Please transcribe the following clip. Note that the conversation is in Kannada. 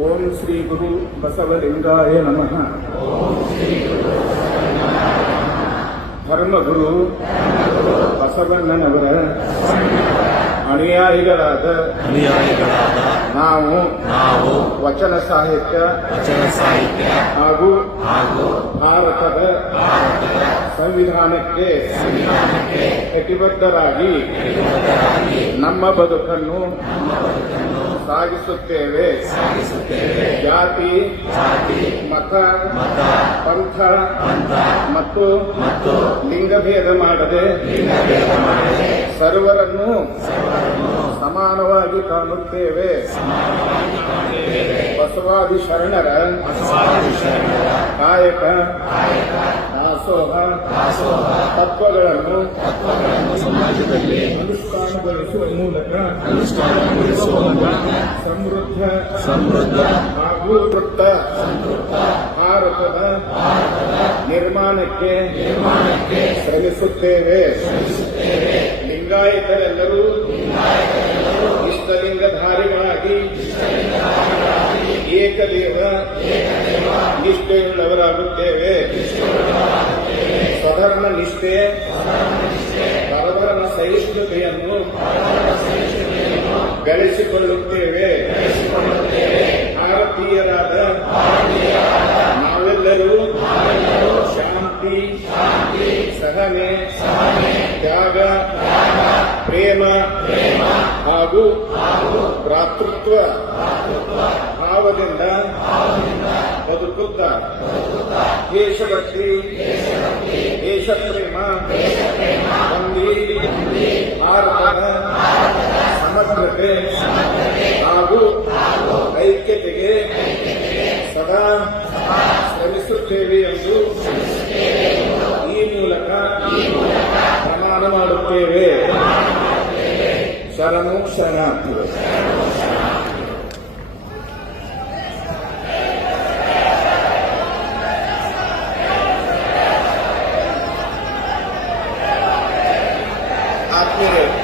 ಓಂ ಶ್ರೀ ಗುರು ಬಸವಲಿಂಗಾಯ ನಮಃ. ಧರ್ಮಗುರು ಬಸವಣ್ಣನವರ ಅನುಯಾಯಿಗಳಾದ ಅನುಯಾಯಿಗಳಾದ ನಾವು ನಾವು ವಚನ ಸಾಹಿತ್ಯ ವಚನ ಸಾಹಿತ್ಯ ಹಾಗೂ ಹಾಗೂ ಭಾರತದ ಸಂವಿಧಾನಕ್ಕೆ ಕಟಿಬದ್ಧರಾಗಿ ನಮ್ಮ ಬದುಕನ್ನು ಸಾಗಿಸುತ್ತೇವೆ. ಜಾತಿ ಮತ ಪಂಥ ಮತ್ತು ಲಿಂಗಭೇದ ಮಾಡದೆ ಸರ್ವರನ್ನು ಸಮಾನವಾಗಿ ಕಾಣುತ್ತೇವೆ. ಬಸವಾದಿ ಶರಣರ, ಕಾಯಕ, ದಾಸೋಹ, ತತ್ವಗಳನ್ನು ಅನುಷ್ಠಾನಗೊಳಿಸುವ ಮೂಲಕ ಅನುಷ್ಠಾನಗೊಳಿಸುವ ಸಮೃದ್ಧ ಸಮೃದ್ಧ ಹಾಗೂ ತೃಪ್ತ ಭಾರತದ ನಿರ್ಮಾಣಕ್ಕೆ ಶ್ರಮಿಸುತ್ತೇವೆ. ಇಷ್ಟಲಿಂಗಧಾರಿಗಳಾಗಿ ಏಕದೇವ. ನಿಷ್ಠೆಯುಳ್ಳವರಾಗುತ್ತೇವೆ. ಸ್ವಧರ್ಮ ನಿಷ್ಠೆ. ಪರಧರ್ಮ ಸಹಿಷ್ಣುತೆಯನ್ನು ಗಳಿಸಿಕೊಳ್ಳುತ್ತೇವೆ ಭಾರತೀಯರಾದ ನಾವೆಲ್ಲರೂ ಶಾಂತಿ, ಸಹನೆ, ತ್ಯಾಗ, ಪ್ರೇಮ ಹಾಗೂ ಭ್ರಾತೃತ್ವ. ಭಾವದಿಂದ ಬದುಕುತ್ತ. ದೇಶಭಕ್ತಿ. ದೇಶಪ್ರೇಮ. ಹೊಂದಿ ಭಾರತದ ಸಮಗ್ರತೆ ಹಾಗೂ ಐಕ್ಯತೆಗೆ ಸದಾ ಶ್ರಮಿಸುತ್ತೇವೆ ಎಂದು ಈ ಮೂಲಕ ಪ್ರಮಾಣ ಮಾಡುತ್ತೇವೆ. ಶರಣು ಶರಣಾರ್ಥಿಗಳು. হাত মেরে